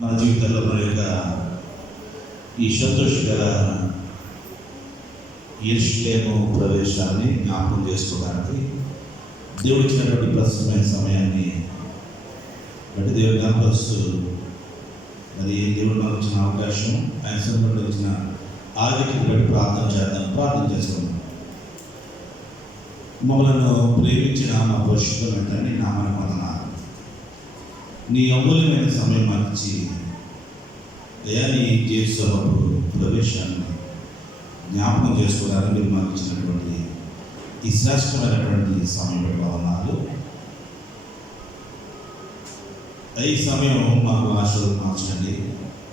మన జీవితంలో మన యొక్క ఈ సంతోషకర యెరూషలేము ప్రవేశాన్ని జ్ఞాపకం చేసుకోవడానికి దేవుడు ఇచ్చినటువంటి ప్రస్తుతమైన సమయాన్ని బట్టి దేవుడు జ్ఞాపకస్తూ మరి దేవుడు మనకు ఇచ్చిన అవకాశం ఆయన సందర్భంలో ఇచ్చిన ఆదికి బట్టి ప్రార్థన చేసుకున్నాం. మమ్మలను ప్రేమించిన మా పరిశుద్ధమైన తండ్రి నామని వందనాలు. నీ అమూల్యమైన సమయం మాకు ఇచ్చి నీ జీవితపు ప్రవేశాన్ని జ్ఞాపకం చేసుకోవడానికి మీరు మాకు ఇచ్చినటువంటి ఈ శ్రేష్టమైనటువంటి సమయం వందనాలు. ఈ సమయం మాకు ఆశలు మార్చండి,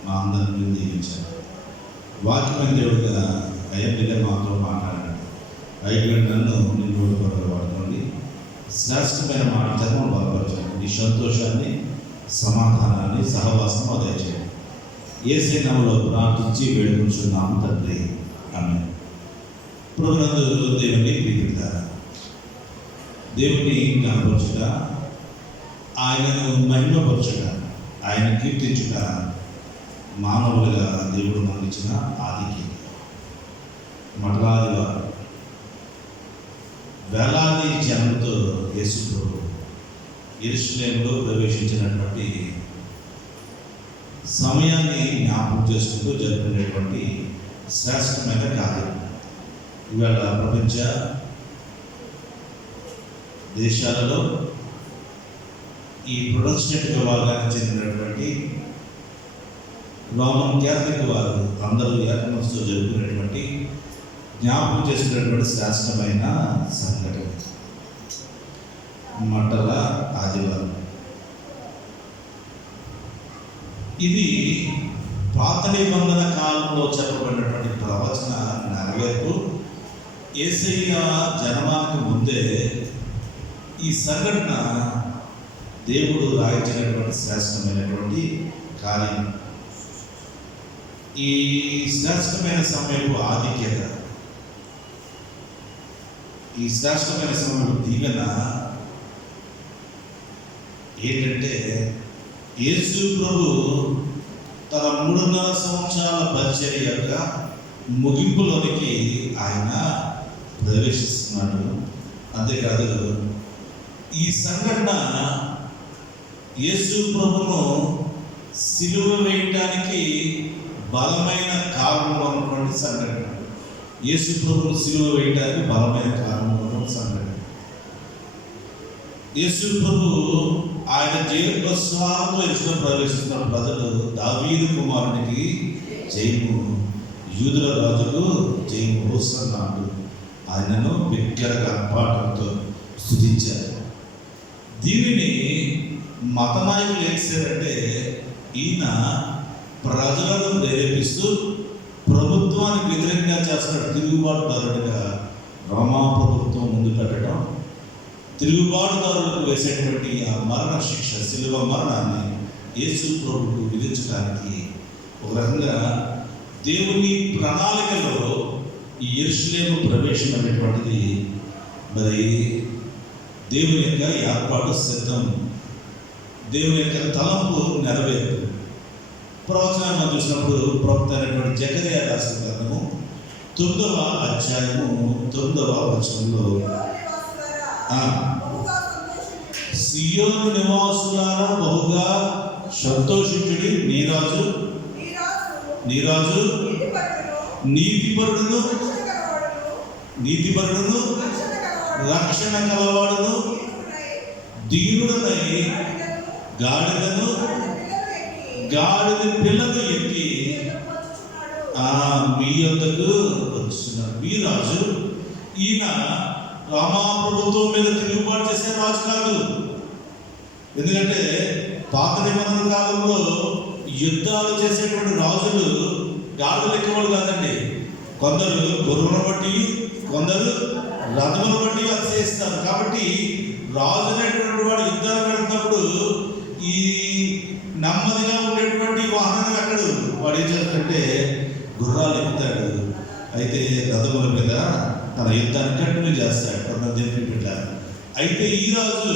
మా అందరినీ దీవించండి. వాక్యమైన దేవుడిగా అయ్యగా మాతో మాట్లాడండి. 5 గంటలను నిన్ను కొరకు వాడుకోండి. శ్రేష్టమైన మాట చర్మం బలపరచండి. నీ సంతోషాన్ని, సమాధానాన్ని, సహవాసం దయచేయండి. యేసే నామములో ప్రార్థించి వేడుకుంటున్నాము తండ్రి, ఆమేన్. ప్రభునందు దేవుని ప్రీతిగా దేవుని కనపరచుట, ఆయనను మహిమపరచుట, ఆయన కీర్తించుట మానవులుగా దేవుడు మనకి ఇచ్చిన ఆదికి మఠలాదిగా వేలాది జనంతో యేసు ప్రభు యెరూషలేములో ప్రవేశించినటువంటి సమయాన్ని జ్ఞాపకం చేసుకుంటూ జరుపుకునేటువంటి శ్రేష్టమైన కార్యం. ఇవాళ ప్రపంచ దేశాలలో ఈ ప్రొటెస్టెంట్ విభాగానికి చెందినటువంటి రోమన్ క్యాథలిక్ వారు అందరూ ఏకమనసుతో జరుపుకునేటువంటి జ్ఞాపకం చేసినటువంటి శ్రేష్టమైన సంఘటన మంటల ఆదివారం. ఇది పాత నిబంధన కాలంలో చెప్పబడినటువంటి ప్రవచన నెరవేర్పు. యేసయ్య జన్మానికి ముందే ఈ సంఘటన దేవుడు రాయించినటువంటి శ్రేష్టమైనటువంటి కార్యం. ఈ శ్రేష్టమైన సమయపు ఆధిక్యత, ఈ శ్రేష్టమైన సమయపు దీవెన ఏంటంటే, యేసు ప్రభు తన 3.5 సంవత్సరాల పరిచర్య యొక్క ముగింపులోనికి ఆయన ప్రవేశిస్తున్నాడు. అంతేకాదు, ఈ సంఘటన యేసు ప్రభును సిలువ వేయటానికి బలమైన కారణం అన్నటువంటి సంఘటన. యేసు ప్రభును సిలువ వేయటానికి బలమైన కారణం అన్నటువంటి సంఘటన. యేసు ప్రభు ఆయన జయప్రసాదంతో యెరూషలేము ప్రవేశిస్తున్న ప్రజలు దావీదు కుమారునికి జయము, యూదుల రాజుకు జయము హోసన్నాడు ఆయనను బిగ్గరగా పాటలతో స్తుతించారు. దీనిని మత నాయకులు ఏం చేశారంటే, ఈయన ప్రజలను ప్రేరేపిస్తూ ప్రభుత్వానికి వ్యతిరేకంగా చేస్తున్న తిరుగుబాటుదారుడిగా రోమా ప్రభుత్వం ముందు పెట్టడం, తిరుగుబాటుదారులకు వేసేటువంటి ఆ మరణ శిక్ష, శిలువ మరణాన్ని యేసు ప్రభువుకు విధించడానికి ఒక రకంగా దేవుని ప్రణాళికలో ఈ యెరూషలేము ప్రవేశం అనేటువంటిది మరి దేవుని యొక్క ఏర్పాటు సిద్ధం, దేవుని యొక్క తలంపు నెరవేరు. ప్రవచనాన్ని మనం చూసినప్పుడు ప్రవక్త అయినటువంటి జకర్యా రాసిన గ్రంథము 9వ అధ్యాయము 9వ వచనంలో, సియోను నివాసులారా బహుగా సంతోషించుడి, నీరాజు నీతిపరుడును రక్షణ కలవాడును దీనుడనై గాడిద పిల్లలు ఎక్కి మీ యొద్దకు వచ్చున్నాడు. మీ రాజు, ఈయన రామా ప్రభుత్వం మీద తిరుగుబాటు చేసే రాజు కాదు. ఎందుకంటే పాత నిబంధన కాలంలో యుద్ధాలు చేసేటువంటి రాజులు గాడులు ఎక్కేవాళ్ళు కాదండి. కొందరు గుర్రమును బట్టి, కొందరు రథమును బట్టి అతిశయిస్తారు. కాబట్టి రాజు అనేటువంటి వాడు యుద్ధాలు పెడుతున్నప్పుడు ఈ నెమ్మదిగా ఉండేటువంటి వాహనాన్ని ఎక్కడు. వాడు ఏం చేస్తాడంటే గుర్రాలు ఎక్కుతాడు. అయితే రథముల మీద తన యుద్ధాన్ని కంటిన్యూ చేస్తాడు. అయితే ఈ రాజు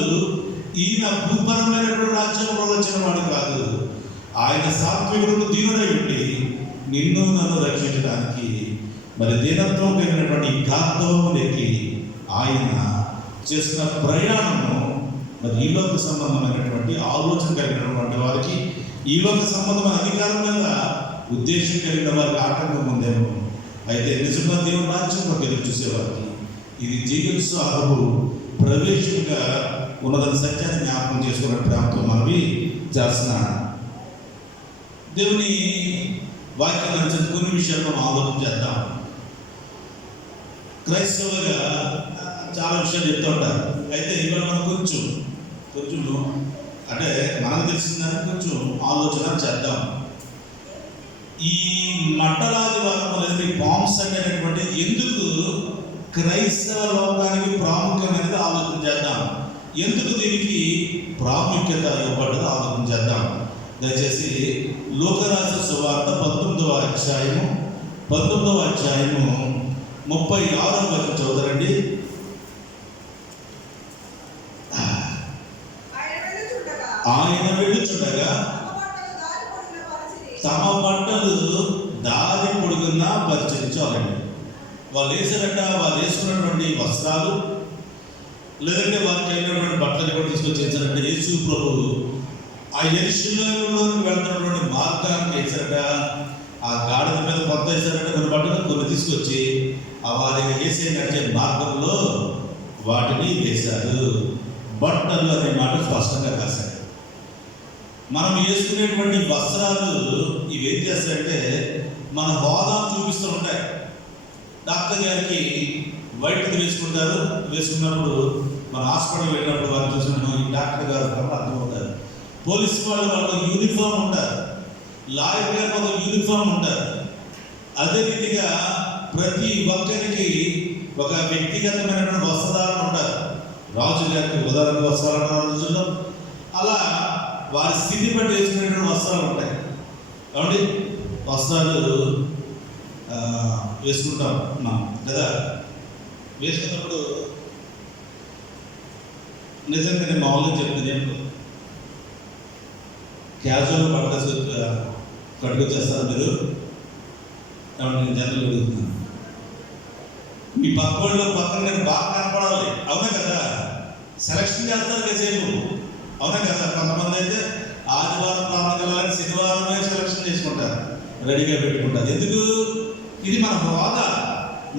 ఈయన భూపరమైనటువంటి రాజ్యంలో వచ్చిన వాడు కాదు. ఆయన సాత్వికుడు దీనుడై ఉండి నిన్ను నన్ను రక్షించడానికి మరి దీనత్వం కలిగినటువంటి గాత్వంలోకి ఆయన చేసిన ప్రయాణము మరి ఈలోక సంబంధమైనటువంటి ఆలోచన కలిగినటువంటి వారికి, ఈలోక సంబంధమైన అధికారం మీద ఉద్దేశం కలిగిన వారికి ఆటంకం ఉందేమో. అయితే నిజంగా దేవుని రాజ్యంలోకి ఎదురు చూసేవారికి ఇది జీవితాహు ప్రవేశంగా ఉన్నదని సత్యాన్ని జ్ఞాపకం చేసుకున్న ప్రేమతో మనవి చేస్తున్నాను. దేవుని వాక్యాన్ని అనుసరించి కొన్ని విషయాలు మనం ఆలోచన చేద్దాం. క్రైస్తవులుగా చాలా విషయాలు చెప్తూ ఉంటారు. అయితే ఇవాళ మనం కొంచెం అంటే మనకు తెలిసిందని కొంచెం ఆలోచన చేద్దాం. ఈ మట్టలాదివారం లేదా ఈ పామ్ సండే అనేటువంటి ఎందుకు క్రైస్తవ లోకానికి ప్రాముఖ్యమైనది ఆలోచన చేద్దాం. ఎందుకు దీనికి ప్రాముఖ్యత ఇవ్వబడ్డదో ఆలోచన చేద్దాం. దయచేసి లూకాసు సువార్త 19వ అధ్యాయము 36వ వచనం చదువుతారండి. ఆయన వెళ్ళుచుండగా తమ బట్టలు దారి పొడుగున పరిచయించాలండి. వాళ్ళు వేసుకున్నటువంటి వస్త్రాలు లేదంటే వారికి అయినటువంటి బట్టలు కూడా తీసుకొచ్చేసారంటే యేసు ప్రభు ఆ యెరూషలేములోకి వెళ్తున్నటువంటి మార్గాన్ని వేసారట. ఆ గాడిద మీద కొత్త వేసారంటే కొన్ని బట్టలు కొన్ని తీసుకొచ్చి ఆ వారి వేసే నడిచే మార్గంలో వాటిని వేశారు. బట్టలు అనే మాట స్పష్టంగా రాశారు. మనం వేసుకునేటువంటి వస్త్రాలు ఇవి ఏం చేస్తాయంటే మన హోదా చూపిస్తూ ఉంటాయి. డాక్టర్ గారికి వైట్ది వేసుకున్నప్పుడు మన హాస్పిటల్ వెళ్ళినప్పుడు వారు చూసినప్పుడు ఈ డాక్టర్ గారు అర్థమవుతారు. పోలీసు వాళ్ళకు యూనిఫామ్ ఉంటారు, లాయర్ గారికి ఒక యూనిఫామ్ ఉంటారు. అదే రీతిగా ప్రతి ఒక్కరికి ఒక వ్యక్తిగతమైనటువంటి వస్త్రధారణ ఉంటారు. రాజు గారికి ఉదాహరణ వస్త్రాలు రోజుల్లో అలా వారి స్థితి బట్టి వేసుకునేటువంటి వస్త్రాలు ఉంటాయి కాబట్టి వస్త్రాలు వేసుకుంటాం మనం కదా. వేసుకున్నప్పుడు నిజంగా నేను మామూలుగా చెప్తున్నాను, క్యాజువల్ బట్టలు కట్టుకొచ్చేస్తారు మీరు. కాబట్టి నేను జనరల్ అడుగుతున్నాను, మీ పక్కన నేను బాగా కనపడాలి, అవునా కదా? సెలక్షన్ చేస్తారు కాసేపు, అవునా కదా? కొంతమంది అయితే ఆదివారం ప్రారంభం వెళ్ళాలని శనివారమే సెలక్షన్ చేసుకుంటారు, రెడీగా పెట్టుకుంటారు. ఎందుకు? ఇది మన హోదా,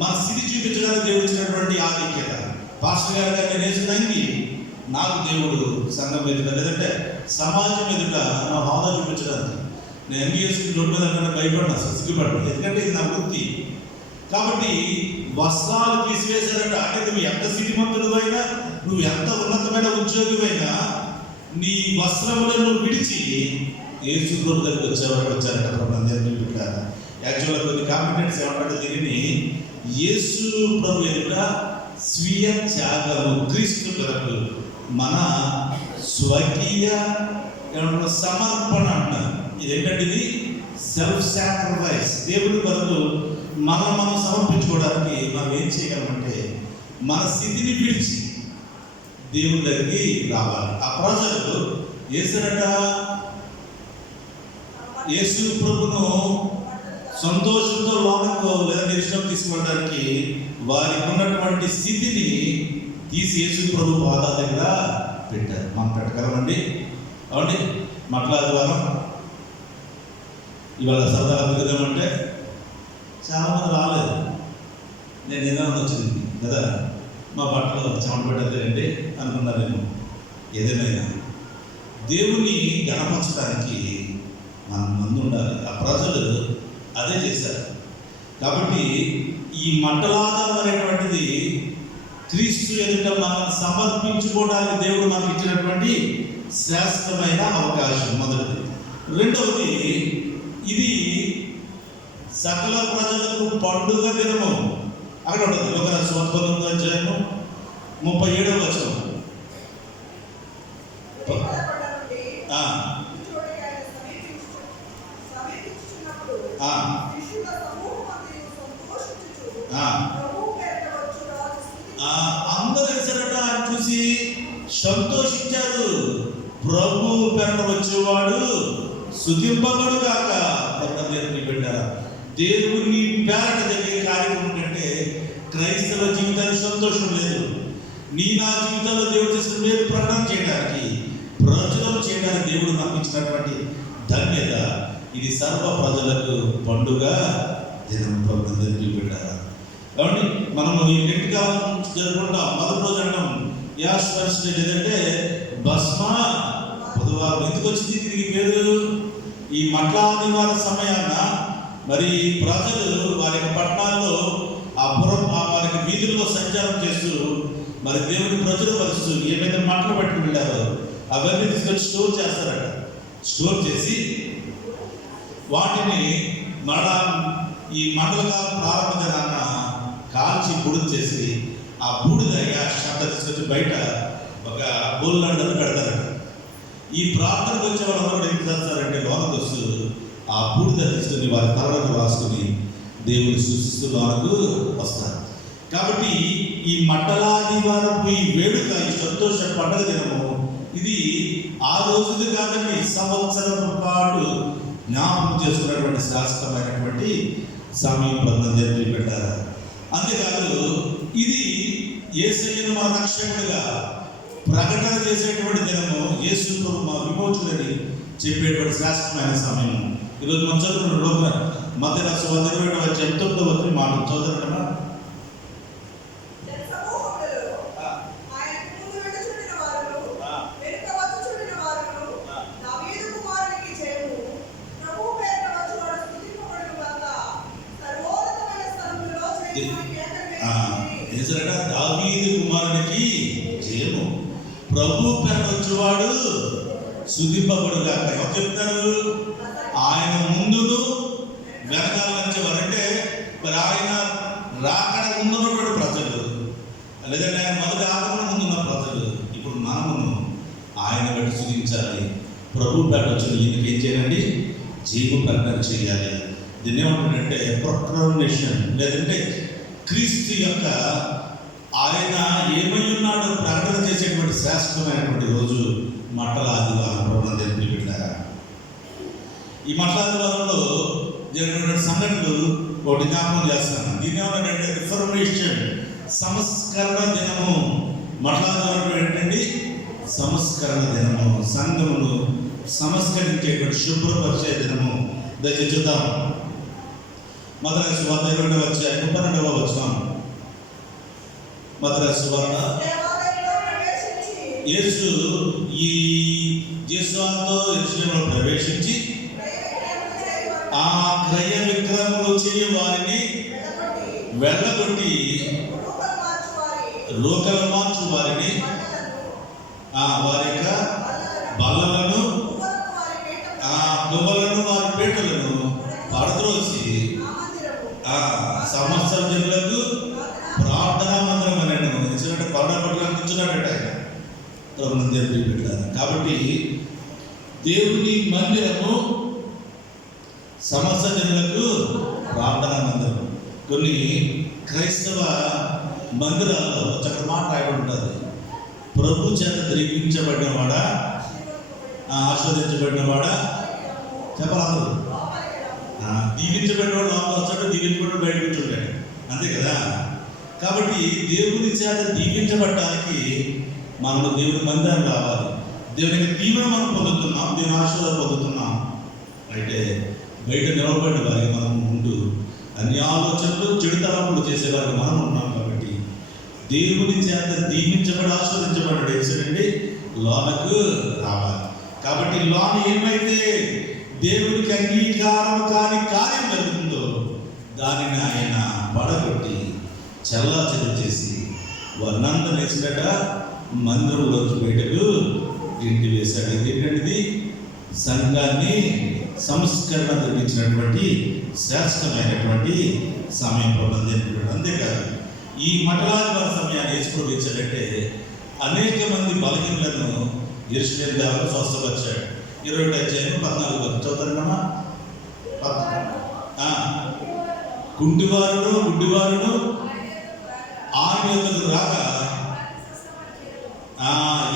మన స్థితి చూపించడానికి దేవుడు ఇచ్చినటువంటి ఆధిక్యత. పాస్టర్ గారు నేను వేసుకున్నానికి నాకు దేవుడు సంఘం ఎదుట లేదంటే సమాజం ఎదుట నా హోదా చూపించడానికి. నేను ఎంగి వేసుకుని రోడ్డు మీద భయపడినా, సిగ్గుపడ్డా, ఎందుకంటే ఇది నా వృత్తి. కాబట్టి వస్త్రాలు తీసివేశారంటే అంటే నువ్వు ఎంత స్థితిమంతుడు అయినా, నువ్వు ఎంత ఉన్నతమైన ఉద్యోగమైనా నీ వస్త్రములను నువ్వు విడిచి యేసు ప్రభు దగ్గరికి వచ్చారంట. ప్రభుత్వ యాక్చువల్గా కొన్ని కాంపిటెంట్స్ ఏమంటారు దీనిని, యేసు ప్రభు ఎదుట స్వీయ త్యాగము, క్రీస్తు కొరకు మన స్వకీయ సమర్పణ అంటారు. ఇదేంటంటే ఇది సెల్ఫ్ సాక్రిఫైస్. దేవుడి కొరకు మనం సమర్పించుకోవడానికి మనం ఏం చేయగలమంటే మన స్థితిని విడిచి దేవుడి దగ్గరికి రావాలి. ఆ ప్రజలు చేశారట, యేసు ప్రభును సంతోషంతో లోనకు లేదా నిరీక్షణ తీసుకువెళ్ళడానికి వారికి ఉన్నటువంటి స్థితిని తీసి యేసు ప్రభు పాదాల దగ్గర పెట్టారు. మనం పెట్టగలమండి? అవునండి. మట్లాదివారం ఇవాళ సరదాగా తిరుగుదామంటే చాలామంది రాలేదు. నేను ఏదైనా వచ్చింది కదా, మా బట్టలు చెమట పెట్టలేదండి అనుకున్నారేమో. ఏదేమైనా దేవుని గణపరచడానికి మనం ముందు ఉండాలి. ఆ ప్రజలు అదే చేశారు. కాబట్టి ఈ మంటలాధారం అనేటువంటిది క్రీస్తు ఎదుట మనం సమర్పించుకోవడానికి దేవుడు మనకు ఇచ్చినటువంటి శ్రేష్టమైన అవకాశం. మొదటిది. రెండవది, ఇది సకల ప్రజలకు పండుగ దినము. అక్కడ ఉంటుంది లూకాసు 19వ అధ్యాయము 37వ వచనం. అందరూ వేసారట, ఆయన చూసి సంతోషించారు. ప్రభు పేరున వచ్చేవాడు స్తుతింపబడు గాక. దేవుని బిడ్డారా, దేవుని పేరట జరిగే కార్యక్రమం కంటే క్రైస్తవ జీవితానికి సంతోషం లేదు. నా జీవితంలో దేవుడు చేసిన మేలు ప్రకటన చేయడానికి, ప్రచురం చేయడానికి దేవుడు నాకు ఇచ్చినటువంటి ధన్యత. ఇది సర్వ ప్రజలకు పండుగ దినం. దేవుని బిడ్డారా, కాబట్టి మనము ఈ నెట్ కాలం జరుపుకుంటాం. మొదటి రోజు అంటాం యాష్ ఫస్ట్, లేదంటే భస్మ బుధవారం. ఎందుకు వచ్చింది దీనికి పేరు? ఈ మట్లాదివార సమయాన మరి ప్రజలు వారి యొక్క పట్టణాల్లో వారికి వీధుల్లో సంచారం చేస్తూ మరి దేవుని ప్రజలు పరుస్తూ ఏమైతే మట్టలు పట్టుకు వెళ్ళారో అవన్నీ తీసుకొచ్చి స్టోర్ చేస్తారట. స్టోర్ చేసి వాటిని ఈ మండల కాలం ప్రారంభ దినాన కాల్చి బూడిద చేసి ఆ బూడిద శబ్ద తీసుకొచ్చి బయట ఒక బోల్లాండలు పెడతారట. ఈ ప్రార్థనకు వచ్చే వాళ్ళందరూ ఏం చేస్తారంటే లోనకు వస్తూ ఆ బూడిద తీసుకుని వారి తలకు రాసుకుని దేవుని సూచిస్తూ లోనకు వస్తారు. కాబట్టి ఈ మట్టలాదివారపు ఈ వేడుక, ఈ సంతోష పండుగ దినము, ఇది ఆ రోజుది కాదండి, సంవత్సరం పాటు జ్ఞాపకం చేసుకున్నటువంటి శాశ్వతమైనటువంటి సమయం దేవుని పెట్టారు. అంతేకాదు ఇది యేసయ్యను మా రక్షకుడిగా ప్రకటన చేసేటువంటి దినము, యేసు మా విమోచకుడని చెప్పేటువంటి శాశ్వతమైన సమయం. ఈరోజు మనం చదువుకున్న లోక మధ్య రాష్ట్ర 19వ మాట చదువుతున్నా. దావీదు కుమారునికి జయము, ప్రభు పేర వచ్చేవాడు స్తుతింపబడు గాక. ఎవరు చెప్తారు? ఆయన ముందును వెనకాల నుంచి వారంటే మరి ఆయన రాకడ ముందున్నటువంటి ప్రజలు, లేదంటే ఆయన మొదటి ఆగమన ముందున్న ప్రజలు. ఇప్పుడు మనమును ఆయన బట్టి స్తుతించాలి. ప్రభు పేర వచ్చి ఈయనకి ఏం చేయాలండి? జీవ ప్రకటన చేయాలి. దీన్ని ఏమంటారంటే ప్రొక్లమేషన్, లేదంటే క్రీస్తు యొక్క ఆయన ఏమై ఉన్నాడో ప్రకటన చేసేటువంటి శాశ్వతమైనటువంటి రోజు మట్టలాదివారం. దేవుని బిడ్డలారా, ఈ మట్టలాదివారంలో జరిగినటువంటి సంఘటనలు ఒకటి జ్ఞాపకం చేస్తాను. దీన్ని ఏమన్నాడంటే రిఫర్మేషన్, సంస్కరణ దినము. మట్టలాదివారం ఏంటండి? సంస్కరణ దినము, సంఘమును సంస్కరించేటువంటి శుభ్రపరిచే దినము. దయచేసి చూద్దాం. మత్తయి సువార్త 22వ అధ్యాయం 32వ వచనం. మత్తయి సువార్త యేసు ఈ జేసుతో యెరూషలేములో ప్రవేశించి ఆ క్రయ విక్రయములు చేయ వారిని వెళ్ళగొట్టి లోకల మార్చు వారిని వారి యొక్క బల్లలను దువ్వలను వారి పీటలను పడద్రోసి సంవత్సరం జనులకు ప్రార్థనా మందిరం అని ఎందుకంటే కరోనా పట్ల కూర్చున్నాడట ఆయన. దేవుని పెట్టారు. కాబట్టి దేవుని మందిరము సంవత్సర జనులకు ప్రార్థనా మందిరం. కొన్ని క్రైస్తవ మందిరాల్లో చక్కటి మాట రాయబడి ఉంటుంది. ప్రభు చేత దీవించబడినవాడా, ఆస్వాదించబడినవాడా చెప్పరాదు. దీవించబడిన వాడు లోపల వస్తాడు, దీవించబడి బయట కూర్చుంటాడు, అంతే కదా. కాబట్టి దేవుని చేత దీవించబడటానికి మనము దేవుని మందిరం రావాలి. దేవుని దీవెన మనం పొందుతున్నాం, దేవుని ఆశీర్వాదం పొందుతున్నాం. అయితే బయట నిలబడి వారికి మనం ఉంటూ అన్ని ఆలోచనలు చెడు తలంపులు చేసేవారికి మనం ఉన్నాం. కాబట్టి దేవుని చేత దీవించబడి ఆస్వాదించబడ్డాడు ఏసండి లోనకు రావాలి. కాబట్టి లోన ఏమైతే దేవునికి అంగీకారం కాని కార్యం జరుగుతుందో దానిని ఆయన పడగొట్టి చెల్లాచెల్లు చేసి వర్ణంతా నేసినట మందిరంలోంచి బయటకు ఇంటి వేశాడు. ఏంటంటే సంఘాన్ని సంస్కరణ జరిగించినటువంటి శ్రేష్టమైనటువంటి సమయం పొందినటువంటి. అంతేకాదు ఈ మఠలాదివార సమయాన్ని యేసు ఇచ్చాడంటే అనేక మంది బలహీనులను యెరూషలేము దేవాలయంలో స్వస్థపరిచాడు. 21వ అధ్యాయం 14 చదువుతారమ్మా. గుడ్డివారును ఆయన యొద్దకు రాగా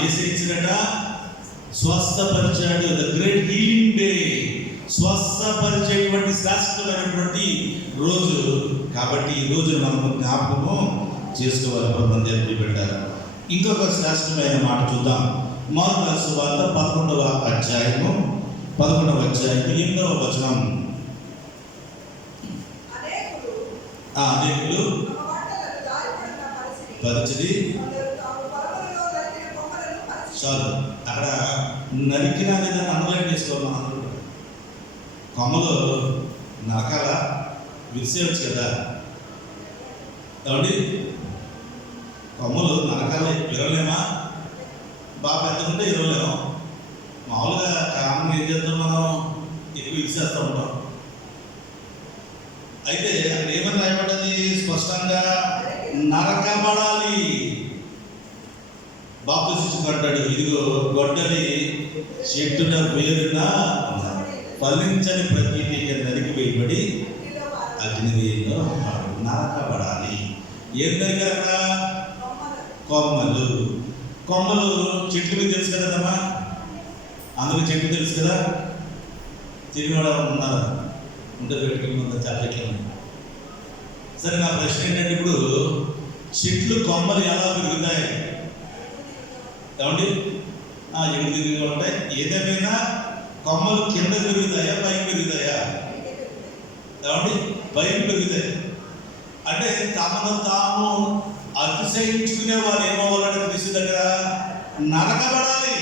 యేసు ఇచ్చినట స్వస్థపరిచాడు. ద గ్రేట్ హీలింగ్ డే శ్రేష్టమైనటువంటి రోజు. కాబట్టి ఈ రోజును మనము జ్ఞాపకము చేసుకోవాలి. ప్రభుత్వం జరిపి పెట్టారు. ఇంకొక శ్రేష్టమైన మాట చూద్దాం. మార్కు రాసిన సువార్త 11వ అధ్యాయము 8వ వచనం. అనేకులు పరిచిది చాలు. అక్కడ నరికిన దాన్ని అండర్లైన్ చేసుకోవాలి. మనం కొమ్మలు నరకాల విరిసేయచ్చు కదా ఏమండి? కొమ్మలు నరకాల విరవలేమా? బాగా పెద్దకుంటే ఇరవలేము. మామూలుగా కామన్ ఏం చేద్దాం, మనం ఎక్కువ విరిసేస్తూ ఉంటాం. అయితే అక్కడ ఏమని రాయబడ్డది? స్పష్టంగా నరకబడాలి. బాప్తిస్మం ఇదిగో గొడ్డలి చెట్టున వేరున ఫలించని ప్రతి తీగ నరికి వేయబడి అగ్నివేయులో నరకబడాలి. ఏం దగ్గర? కొమ్మలు. కొమ్మలు చెట్ల మీద తెలుసు కదమ్మా, అందులో చెట్లు తెలుసు కదా. తిరిగిన ఉన్నారు, ఉంటే పెట్టుకుని ముందు చాలా చెట్లు ఉన్నాయి. సరే, నా ప్రశ్న ఏంటంటే, ఇప్పుడు చెట్లు కొమ్మలు ఎలా పెరుగుతాయి ఏమండి? ఎగురు తిరిగిగా ఉంటాయి. ఏదేమైనా కొమ్మలు కింద పెరుగుతాయా పైకి పెరుగుతాయా ఏమండి? పైకి పెరుగుతాయి. అంటే తమను తాము అతిశయించుకునే వారు ఏమవ్వాలంటే క్రీస్తు దగ్గర నరకబడాలి.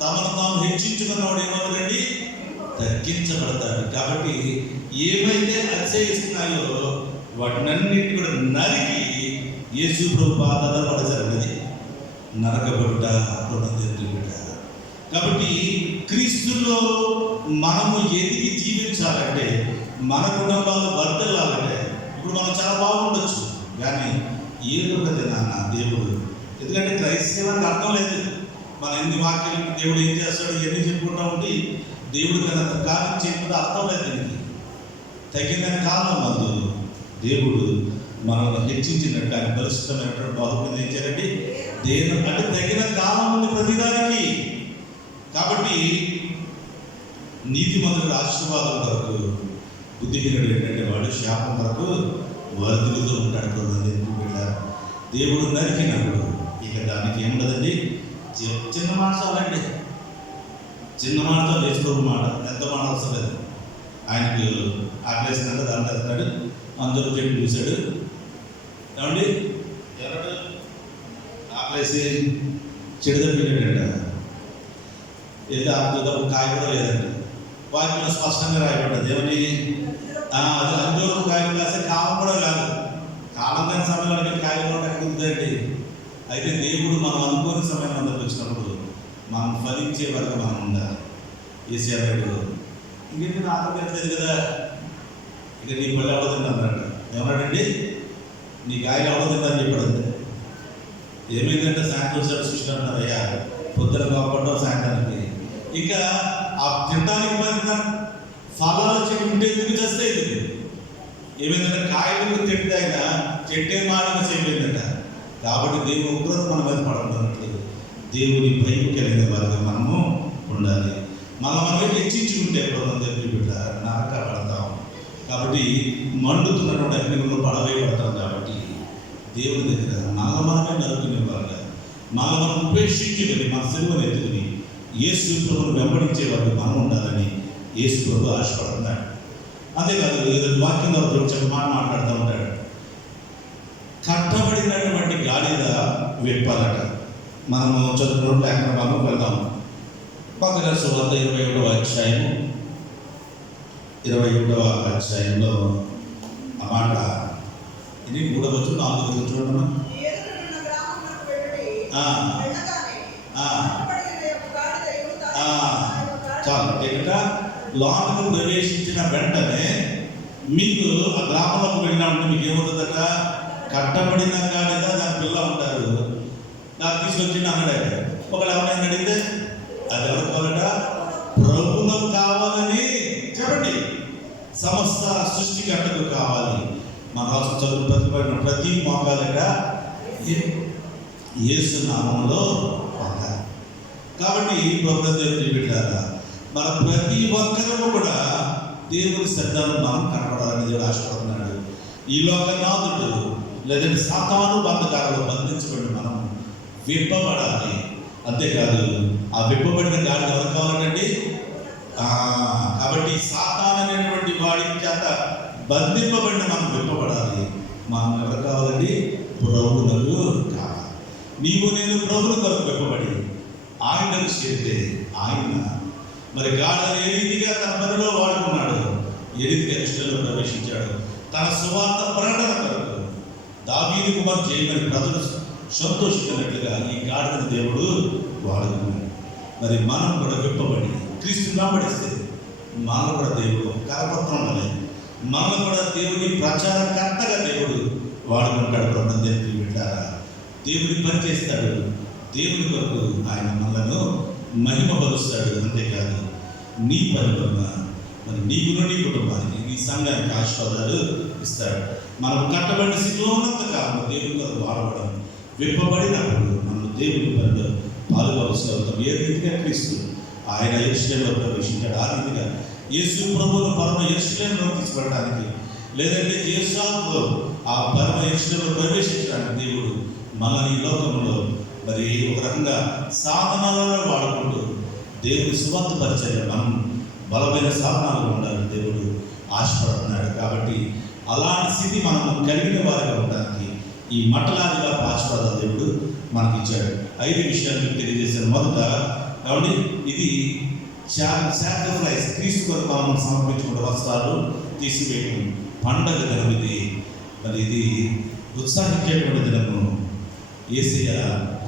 తమను తాము హెచ్చించుకున్నవాడు ఏమవ్వాలండి? తగ్గించబడతారు. కాబట్టి ఏమైతే అతిశయిస్తున్నాయో వాటినన్నిటి కూడా నరికి యేసు ప్రభు పాదాల పడజరగది నరకబడుట రుణదిద్దుట. కాబట్టి క్రీస్తులో మనము ఎదిగి జీవించాలంటే, మన కుటుంబాలు వర్ధిల్లాలంటే, ఇప్పుడు మనం చాలా బాగుండొచ్చు కానీ ఏదో ఒకటి నాన్న దేవుడు, ఎందుకంటే క్రైస్తవానికి అర్థం లేదు. మన ఎన్ని వాక్యాలు దేవుడు ఏం చేస్తాడు ఎన్ని చెప్పుకుంటా ఉండి దేవుడు కన్నా కార్యం చేయకుండా అర్థం లేదు. దీనికి తగిన కాలం మందు దేవుడు మనల్ని హెచ్చించినట్టు ఆయన పరిశుద్ధమైనటువంటి బాధ ఏం చేయాలండి? దేవుడు అంటే తగిన కాలం ఉంది ప్రతిదానికి. కాబట్టి నీతిమంతుడు ఆశీర్వాదం కొరకు, బుద్ధిహీనుడు ఏంటంటే వాడు శాపం కొరకు వర్ధిల్లుతూ ఉంటాడు. పెట్టారు. దేవుడు నరికినప్పుడు ఇక దానికి ఏముండదండి? చిన్న మాట చాలండి. చిన్న మాటతో లేచిపోరు మాట, ఎంత మాట అవసరం లేదు. ఆయనకు ఆకలేసినాక దాన్ని తెస్తున్నాడు, అందరూ చెట్టు చూశాడు. ఏమండి? ఎవరు ఆకలేసి చెడు తప్పినట్టంట, ఏదో ఆకుతూ కాయ కూడా లేదంట. వాక్యంలో స్పష్టంగా రాయబడ్డది ఏమని? అది అంజూరపు కాయలు కాసే కాలం కూడా కాదు. కాలం కాని సమయంలో కాయలు కూడా ఎక్కడ ఉందండి. అయితే దేవుడు మనం అనుకోని సమయం అందరికి వచ్చినప్పుడు మనం ఫలించే వరకు మనం ఉండాలి. ఏసీఆర్ ఇంకేంటి ఆకలేదు కదా, ఇక నీ పళ్ళు అవ్వదండి ఏమన్నాడండి? నీ కాయలు అవ్వదండి చెప్పాడు. అంతే. ఏమైందంటే సాయంత్రం సార్ సృష్టి అంటారు, అయ్యా పొద్దున కాపాడడం సాయంత్రానికి. ఇంకా ఆ తినడానికి పడిన ఫలాలు చెట్టు ఉంటే ఎందుకు చేస్తే ఇది ఏమైందంటే కాయలు తింటే ఆయన చెట్టే మారంగా అయిపోయిందట. కాబట్టి దేవుని ఉగ్రత మన మీద పడుతున్నట్లు దేవుని భయం కలిగిన వారిగా మనము ఉండాలి. మనం హెచ్చించుకుంటే మనం దగ్గర బిడ్డ నరకబడతాం. కాబట్టి మండుతున్నటువంటి అగ్నిలో పడవేయబడతాం. కాబట్టి దేవుని దగ్గర మనమే నరుకునేవారుగా, మనం ఉపేక్షించుకొని మన సిలువను ఎత్తుకుని యేసు ప్రభువును వెంబడించేవారు మనం ఉండాలని యేసు ప్రభు ఆశపడుతున్నాడు. అంతేకాదు, ఈరోజు వాక్యం ద్వారా చెప్పి మాట్లాడుతూ ఉంటాడు. కట్టబడినటువంటి గాడిద విప్పాలట. మనము చదువుకున్న లేఖన భాగం వెళ్దాం. పక్కన సువార్త 21వ అధ్యాయంలో ఆ మాట ఇది 3వ వచనం 4వ వచనం చూడమ్మా. చాలు. ఇక్కడ లోపలికి ప్రవేశించిన వెంటనే మీకు ఆ గ్రామంలోకి వెళ్ళినప్పుడు మీకు ఏమవుతుందట? కట్టబడిన గాడిద దాని పిల్ల ఉంటారు, నాకు తీసుకొచ్చి అన్నాడు. ఒకళ్ళు ఎవరైనా అడిగితే అది ఎవరు కావాలట? ప్రభువుకు కావాలని చెప్పండి. సమస్త సృష్టికర్తకు కావాలి. మన రాష్ట్రం చదువు ప్రతి మోకాలట యేసు నామంలో పొందాలి. కాబట్టి ప్రభుత్వం పెట్టారా? మన ప్రతి ఒక్కరూ కూడా దేవుని శ్రద్ధను మనం కనపడాలని దేవుడు ఆశపడుతున్నాడు. ఈ లోకనాథుడు లేదంటే సాతాను బంధకాలలో బంధించబడి మనం విప్పబడాలి. అంతేకాదు ఆ విప్పబడిన గాడిద ఎవరు కావాలండి? కాబట్టి సాతాను అనేటువంటి వాడి చేత బంధింపబడిన మనం విప్పబడాలి. మనం ఎవరు కావాలండి? ప్రభువులకు కావాలి. నీవు నేను ప్రభువుల కొరకు విప్పబడి ఆయనకు చేరితే ఆయన మరి గాడిదను ఏ రీతిగా తన పనిలో వాడుకున్నాడు, ఏ రీతిగా ఇష్టంలో ప్రవేశించాడు, తన సువార్త ప్రకటన కొరకు దావీదు కుమార్ చేయమని ప్రజలు సంతోషించినట్లుగా ఈ గాడిదను దేవుడు వాడుకున్నాడు. మరి మనం కూడా విప్పబడి క్రీస్తు వెంబడిస్తే మనం కూడా దేవుడు కరపత్రం వలె మనం కూడా దేవుని ప్రచారకర్తగా దేవుడు వాడుకుంటాడు. ప్రభుత్వం దేవుడికి పెట్టారా, దేవుడి పని చేస్తాడు. దేవుని కొరకు ఆయన మనలను మహిమపరుస్తాడు. అంతేకాదు నీ పని వలన మరి నీకును నీ కుటుంబానికి నీ సంఘానికి ఆశీర్వాదాలు ఇస్తాడు. మనం కట్టబడిన స్థితిలో ఉన్నంత కాలం దేవుని కొరకు వాడబడం, విప్పబడినప్పుడు మనం దేవుని పనిలో పాల్గొవలసి. ఏ రీతిగా క్రీస్తు ఆయన యెరూషలేములో ప్రవేశించాడు, ఆ రీతిగా యేసు ప్రభువును పరమ యెరూషలేములో తీసుకెళ్ళడానికి లేదంటే యేసులో ఆ పరమ యెరూషలేములో ప్రవేశించడానికి దేవుడు మనల్ని ఈ లోకంలో మరి ఒక రకంగా సాధనాలలో వాడుకుంటూ దేవుని సువార్త పరిచర్య మనం బలమైన సాధనాలు ఉండాలని దేవుడు ఆశపడుతున్నాడు. కాబట్టి అలాంటి స్థితి మనము కలిగిన వారిగా ఉండడానికి ఈ మట్టలాదిగా ఆశీర్వాదాలు దేవుడు మనకి ఇచ్చాడు. 5 విషయాలు మీకు తెలియజేశాను. మొదట కాబట్టి ఇది సాక్రిఫైస్, క్రీస్తు కొరకు మనం సమర్పించుకున్న వస్త్రాలు తీసివేయటం పండగ దినం. ఇది మరి ఇది ఉత్సాహించేటువంటి దినము, యేసయ్య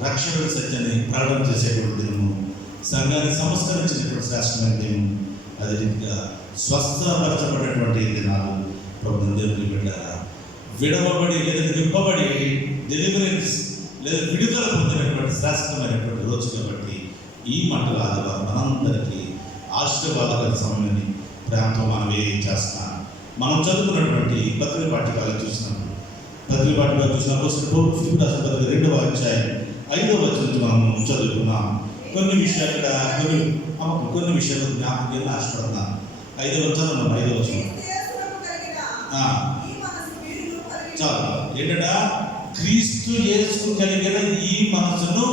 రక్షణ సత్యాన్ని ప్రకటన చేసేటువంటి దినము, సంఘాన్ని సంస్కరించినటువంటి శ్రేష్టమైన దినం. అదే రీతిగా స్వస్థపరచబడినటువంటి దినాలు. ప్రభుత్వం దేవుడికి పెట్టారా, విడవబడి లేదా విప్పబడి డెలివరెన్స్ లేదా విడుదల పొందినటువంటి శ్రేష్టమైనటువంటి రోజు. కాబట్టి ఈ మంటల ఆదివారం మనందరికీ ఆశీర్వాదకర సమయాన్ని ప్రేమతో మనం చేస్తున్నాం. మనం చదువుకున్నటువంటి పత్రిక పాఠ్యకాలు చూసినప్పుడు పత్రిక 2వ అధ్యాయం 5వ వచనం మనం చదువుకున్నాం. కొన్ని విషయాలు కొన్ని విషయాలు జ్ఞాపకం ఆశపడుతున్నాం. 5వ వచనం 5వ వచనం చాలు. ఏంటంటే క్రీస్తు యేసు కలిగిన ఈ మనసును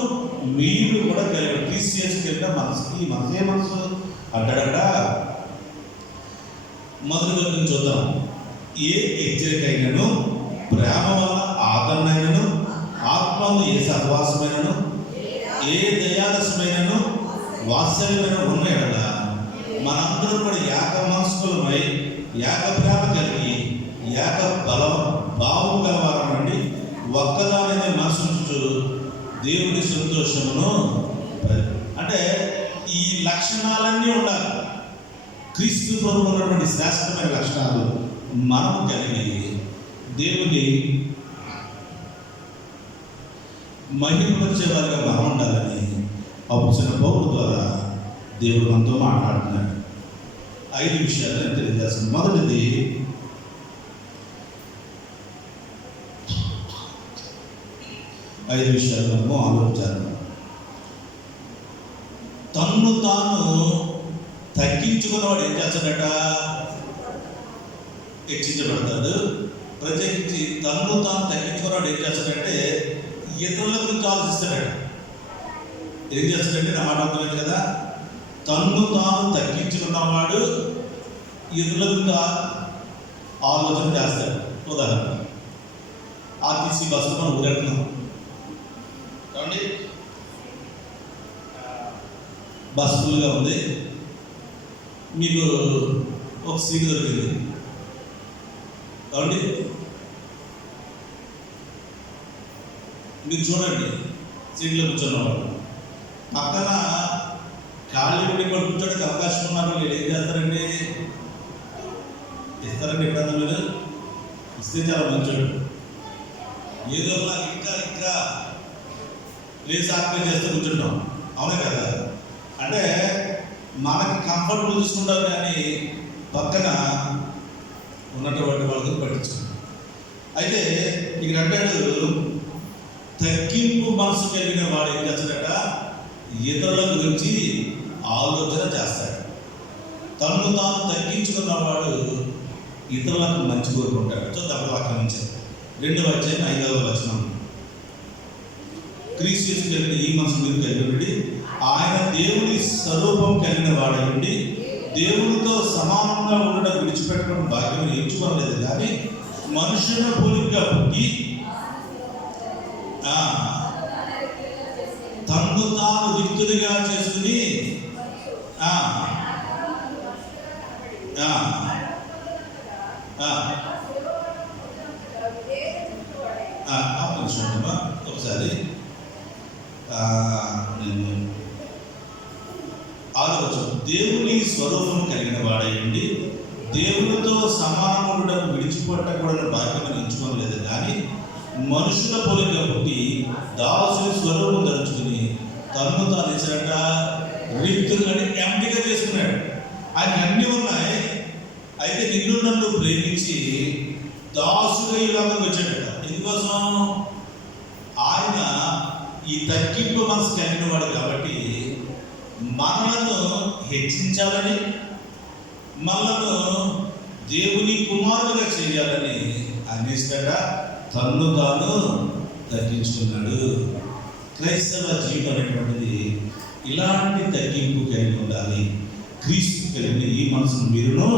మీరు కూడా కలిగిన. క్రీస్తు యేసు కలిగిన మనసు, ఈ మనసు ఏ మనసు అంటాడక్కడ. మొదటి వచనం చూద్దాం. ఏ హెచ్చరికైనను ప్రేమ వల్ల ఆదరణైనను ఆత్మను ఏ సహవాసమైనను ఏ దయాదశమైనను వాత్సల్యమైన ఉన్నాయట మనందరూ కూడా ఏక మనస్కులమై ఏక ప్రేమ కలిగి ఏక భావం గలవారం నుండి ఒక్కదానిని మనసుంచు దేవుని సంతోషమును. అంటే ఈ లక్షణాలన్నీ ఉండాలి. క్రీస్తు ప్రభువులో ఉన్నటువంటి శ్రేష్టమైన లక్షణాలు మనం కలిగి దేవుని మహిమపరిచేవారిగా మనం ఉండాలని అప్పుడు పౌరు ద్వారా దేవుడు మనతో మాట్లాడుతున్నాడు. 5 విషయాలను తెలియజేస్తుంది. మొదటిది, ఐదు విషయాలు మనము ఆలోచించాలి. తన్ను తాను తగ్గించుకున్నవాడు ఏం చేస్తాడట? హెచ్చించబడతాడు. ప్రత్యేకించి తన్ను తాను తగ్గించుకున్నవాడు ఏం చేస్తాడంటే ఇతరుల గురించి ఆలోచిస్తాడట. ఏం చేస్తాడంటే నా మాట అర్థమైంది కదా. తన్ను తాను తగ్గించుకున్నవాడు ఇతరుల గురించి ఆలోచన చేస్తాడు. ఉదాహరణ, ఆర్టీసీ బస్సులో మనం ఊరెళ్తున్నాం కాబట్టి బస్ ఫుల్గా ఉంది, మీకు ఒక సీట్ దొరికింది కాబట్టి మీరు చూడండి, సీట్లో కూర్చున్నవాడు పక్కన ఖాళీ ఉండి కూడా కూర్చోడానికి అవకాశం ఉన్నారు. మీరు ఏం చేస్తారండి? ఇస్తారండి. ఎప్పుడన్నా మీరు ఇస్తే చాలా మంచోడు. ఏదో ఇంకా ఇంకా ప్లేస్ ఆక్యుపై చేస్తే కూర్చుంటాం. అవునే కదా? అంటే మనకి కంఫర్టబుల్ చూసుకుంటాం కానీ పక్కన ఉన్నటువంటి వాళ్ళకి పట్టించుకుంటాం. అయితే ఇక్కడ అంటాడు, తగ్గింపు మనసు కలిగిన వాడు ఏం చేస్తాడట? ఇతరుల గురించి ఆలోచన చేస్తాడు. తన్ను తాను తగ్గించుకున్నవాడు ఇతరులకు మంచి కోరుకుంటాడు. చూద్దాం వాక్యం 2వ అధ్యాయం 5వ వచనం. క్రీస్తు యేసు కలిగిన ఈ మనసు మీరు కలిగి ఉండి ఆయన దేవుని స్వరూపం కలిగిన వాడయుండి దేవునితో సమానంగా ఉండడం విడిచిపెట్టడం భాగ్యం ఎంచుకోలేదు, కానీ మనుషుల పోలికగా పుట్టి తన్ను తాను రిక్తునిగా చేసుకుని ఒకసారి 6వ వచనం. దేవుని స్వరూపం కలిగిన వాడయండి దేవునితో సమానములను విడిచిపెట్టకూడని భాగ్యం ఎంచుకోలేదు, కానీ మనుషుల పోలికగా పుట్టి దాసుని స్వరూపం ధరించుకుని తన్ను తాను ఇచ్చినట్ట రిక్తుని ఎంపిక చేసుకున్నాడు. ఆయన అన్నీ ఉన్నాయి, అయితే నిన్ను నన్ను ప్రేమించి దాసుగా ఇలాగ వచ్చాడట. ఎందుకోసం? ఆయన ఈ తగ్గింపు మనసు కలిగిన వాడు కాబట్టి మనలను హెచ్చించాలని, మనలను దేవుని కుమారులుగా చేయాలని అనేస్తాడ తన్ను తాను తగ్గించుకున్నాడు. క్రైస్తవ జీవితం అనేటువంటిది ఇలాంటి తగ్గింపు కలిగి ఉండాలి. క్రీస్తు కలిగిన ఈ మనసును మీరును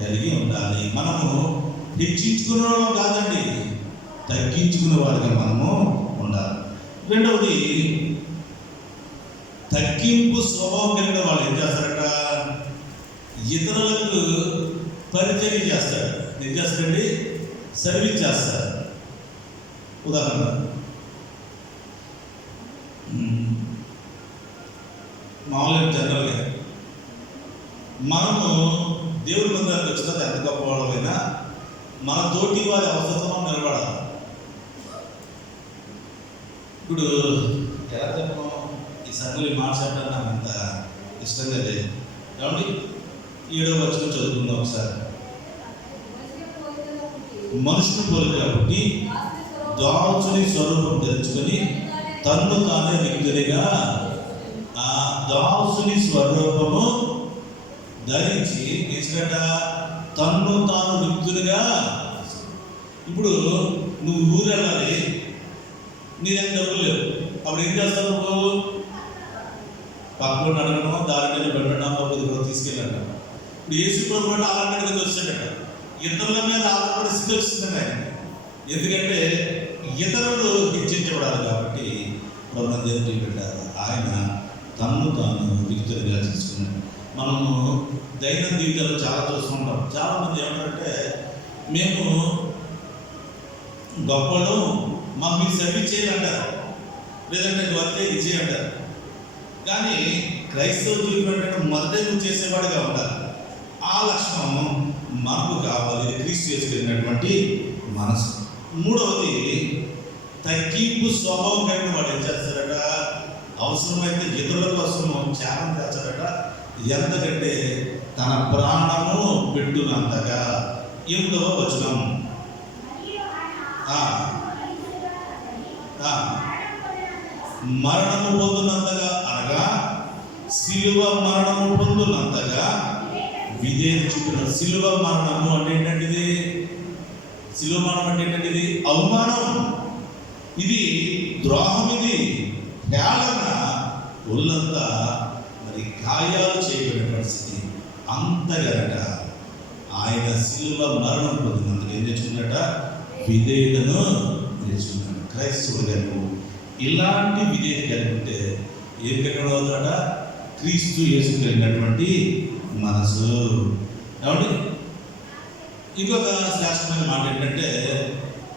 కలిగి ఉండాలి. మనము హెచ్చించుకునే వాళ్ళం కాదండి, తగ్గించుకునే వాడిగా మనము ఉండాలి. రెండవది, తగ్గింపు స్వభావం కలిగిన వాళ్ళు ఏం చేస్తారట? ఇతరులకు పరిచర్య చేస్తాడు. ఏం చేస్తాడండి? సర్వీస్ చేస్తాడు. ఉదాహరణ, మామూలుగా జనరల్గా మనము దేవుడి మందిరానికి వచ్చిన ఎంత గొప్ప వాళ్ళమైనా మన తోటి వారి అవసరంలో నిలబడాలి. ఇప్పుడు ఎలా చెప్పడం, ఈ సంఘాలు మాట్లాడడం నాకు అంత ఇష్టంగా లేదు కాబట్టి 7వ వచనం చదువుకుందాం ఒకసారి. మనుషుని పోలిక కాబట్టి దాసుని స్వరూపం ధరించుకొని తన్ను తానే రిక్తునిగా, ఆ దాసుని స్వరూపము ధరించి ఇచ్చినట తన్ను తాను రిక్తునిగా. ఇప్పుడు నువ్వు ఊరు వెళ్ళాలి, నీ దగ్గర డబ్బులు లేవు, అప్పుడు ఏం చేస్తావు? నువ్వు పక్కన అడగడమో దారి మీద పెట్టడం కొద్దిగా తీసుకెళ్ళాడు. ఇప్పుడు ఏసీ ప్రభుత్వం ఆధారపడి కింద వచ్చాడట. ఇతరుల మీద ఆధారపడి స్థితి వచ్చిందండి ఆయన. ఎందుకంటే ఇతరులు హెచ్చించబడాలి కాబట్టి ప్రభుత్వం దేవుడికి పెట్టారు. ఆయన తన్ను తాను రిక్తునిగా చేసుకున్నాడు. మనము దైనందిన జీవితాలు చాలా చూసుకుంటాం. చాలామంది ఏమంటారంటే, మేము గొప్పలు మాకు మీరు సర్వీస్ చేయాలంటారు, లేదంటే వర్తే ఇచ్చేయంటారు. కానీ క్రైస్తవ జీవితం అంటే మొదట నువ్వు చేసేవాడిగా ఉండాలి. ఆ లక్షణం మనకు కావాలి. క్రీస్తు చేసుకున్నటువంటి మనసు. మూడవది, తగ్గింపు స్వభావం కలిగిన వాడు ఏం చేస్తాడట? అవసరమైతే ఇతరుల కోసం త్యాగం చేస్తాడట. ఎంతకంటే తన ప్రాణము పెట్టునంతగా. 8వ వచనం. మరణము పొందునంతగా, అనగా శిలువ మరణము పొందునంతగా విధేయత చూపిన. శిలువ మరణము అంటే ఏంటంటే, శిలువ మరణం అంటే ఏంటంటే అవమానం, ఇది ద్రోహం, ఇది హేళన, ఒళ్ళంతా మరి గాయాలు చేయబడిన పరిస్థితి. అంతగనట ఆయన శిలువ మరణం పొందినందుకు ఏం తెచ్చుకున్నట? విధేయతను నేర్చుకున్నాడు. క్రైస్తవుడు గారు ఇలాంటి విధేయత కలిగి ఉంటే ఏం కలిగినవుతాడ? క్రీస్తు యేసు కలిగినటువంటి మనసు. కాబట్టి ఇంకొక శ్రేష్టమైన మాట ఏంటంటే,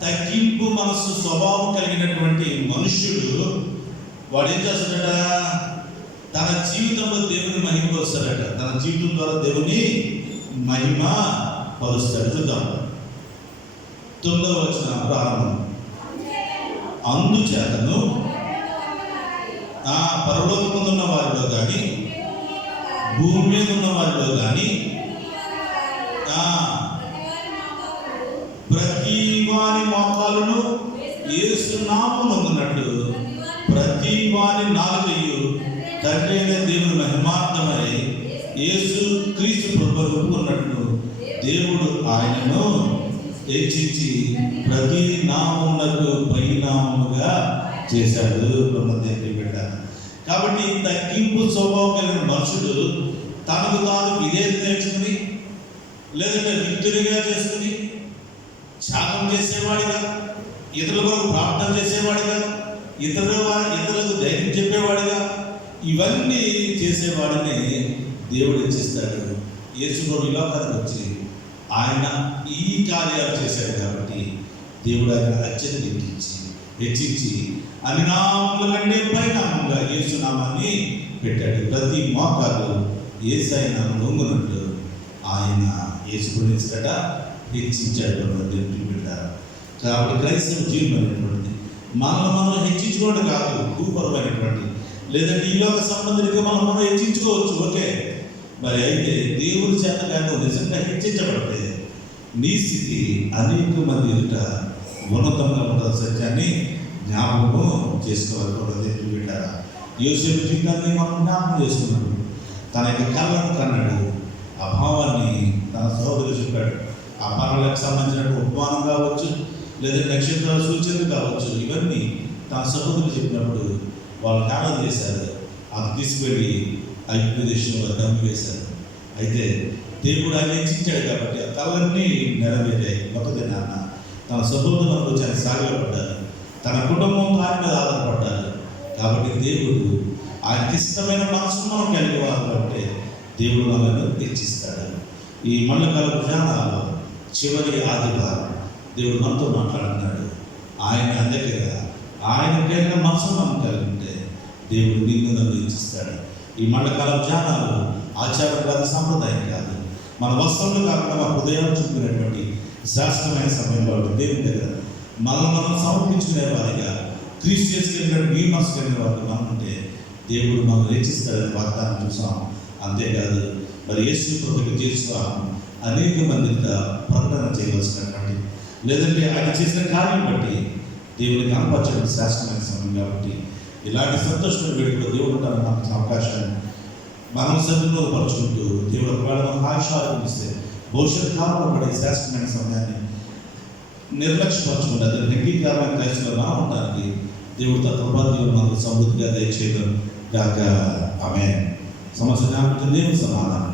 తగ్గింపు మనసు స్వభావం కలిగినటువంటి మనుష్యుడు వాడు ఏం చేస్తాడట? తన జీవితంలో దేవుని మహిమ పరుస్తాడట. తన జీవితం ద్వారా దేవుని మహిమ పరుస్తాడు. చూద్దాం 9వ వచనం ప్రారంభం. అందుచేతను పరలోకముందు ఉన్న వారిలో కానీ భూమి మీద ఉన్న వారిలో కానీ ప్రతి వాని మోకాలును యేసు నామమునందున్నట్లు ప్రతి వాని నాలుకయు తండ్రి అయిన దేవుని మహిమార్థమై యేసు క్రీస్తు ప్రభువును ఒప్పుకున్నట్లు దేవుడు ఆయనను హెచ్చించి ప్రతి నామమునకు పరిణామముగా చేశాడు. బ్రహ్మదేవుడి బిడ్డ. కాబట్టి తగ్గింపు స్వభావం కలిగిన మనుషుడు తనకు తాను విధేయత నేర్చుకుని, లేదంటే విక్తునిగా చేసుకుని, త్యాగం చేసేవాడిగా, ఇతరుల కొరకు ప్రార్థన చేసేవాడిగా, ఇతరులకు ధైర్యం చెప్పేవాడిగా, ఇవన్నీ చేసేవాడిని దేవుడు ఇచ్చిస్తాడు. యేసు ప్రభు ఈ లోకానికి వచ్చి ఆయన ఈ కార్యాలు చేశాడు కాబట్టి దేవుడు ఆయన అత్యంత హెచ్చించి అన్ని నామముల కంటే పరిణామంగా యేసు నామాన్ని పెట్టాడు. ప్రతి మోకాలు యేసయ్య నామమున లొంగునట్టు ఆయన యేసు గురించట హెచ్చించాడు. దేవుని బిడ్డ. కాబట్టి క్రైస్తవ జీవితం అనేటువంటిది మనం హెచ్చించుకోవడం కాదు, భూపరమైనటువంటి లేదంటే ఈ లోక సంబంధిగా మనం హెచ్చించుకోవచ్చు. ఓకే, మరి అయితే దేవుడి చేత కానీ నిజంగా హెచ్చించబడితే నీ స్థితి అనేక మంది ఎదుట ఉన్నతంగా ఉన్న సత్యాన్ని జ్ఞాపకం చేసుకోవాలి. దేవుని బిడ్డ. యోసేపు జీవితాన్ని మనం జ్ఞాపకం చేసుకున్నాడు. తన యొక్క కళ్ళను కన్నాడు. ఆ భావాన్ని తన సహోదరుడు చెప్పాడు. ఆ పనులకు సంబంధించిన ఉపమానం కావచ్చు, లేదా నక్షత్రాల సూచనలు కావచ్చు, ఇవన్నీ తన సహోదరులు చెప్పినప్పుడు వాళ్ళు ధ్యానం చేశారు. అది తీసుకువెళ్ళి ఐగుప్తు దేశంలో డమ్మి వేశారు. అయితే దేవుడు ఆయన హెచ్చించాడు కాబట్టి ఆ కళలన్నీ నెరవేరాయి. గొప్పది నాన్న. తన సహోదరులకు చాలా సాగపడ్డారు. తన కుటుంబంతో ఆయన మీద ఆధారపడ్డారు. కాబట్టి దేవుడు ఆయనకి ఇష్టమైన మనసును మనం కలిగి అంటే దేవుడు మనల్ని హెచ్చిస్తాడు. ఈ మల్లకాల ప్రయాణాల్లో చివరి ఆదివారం దేవుడు మనతో మాట్లాడుతున్నాడు. ఆయన దగ్గర ఆయన కలిగిన మనసు మనం కలిగి ఉంటే దేవుడు నిన్ను నన్ను హెచ్చిస్తాడు. ఈ మండకాల ధ్యానాలు ఆచారం కాదు, సంప్రదాయం కాదు, మన వస్త్రంలో కాకుండా మన హృదయాలు చూపుకునేటువంటి శాశ్వతమైన సమయంలో దేవుని దగ్గర మనం సమర్పించుకునే వారిగా క్రీస్తు చేసుకెళ్ళినట్టు మీ మనసు కలిగిన వారికి మనం ఉంటే దేవుడు మనం హెచ్చిస్తాడని వాగ్దానం చూసాం. అంతేకాదు మరి యేసు ప్రభువుకి చేస్తూ అనేక మందిగా ప్రకటన చేయవలసినటువంటి, లేదంటే ఆయన చేసిన కార్యం బట్టి దేవుడిని కనపరచడం శాశ్వతమైన సమయం కాబట్టి ఇలాంటి సంతోషమైన వేడుకలో దేవుడు నాకు అవకాశాన్ని మనం సద్వినియోగపరుచుకుంటూ దేవుడు ఒకవేళ మనకు ఆయుషాలు ఇస్తే భవిష్యత్ కాలంలో పడే శాశ్వతమైన సమయాన్ని నిర్లక్ష్యపరచుకుంటే అది అంగీకారమైన క్రైస్తవులు మనం ఉండడానికి దేవుడు తత్వపా దేవుడు మనకు సమృద్ధిగా దయచేయడం గాక. ఆమేన్. సమస్య జ్ఞాపకం దేవుని సమాధానం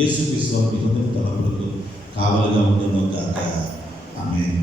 యేసుక్రీస్తు వారి హృదయ తలపులకు కావలిగా ఉండను గాక. ఆమేన్.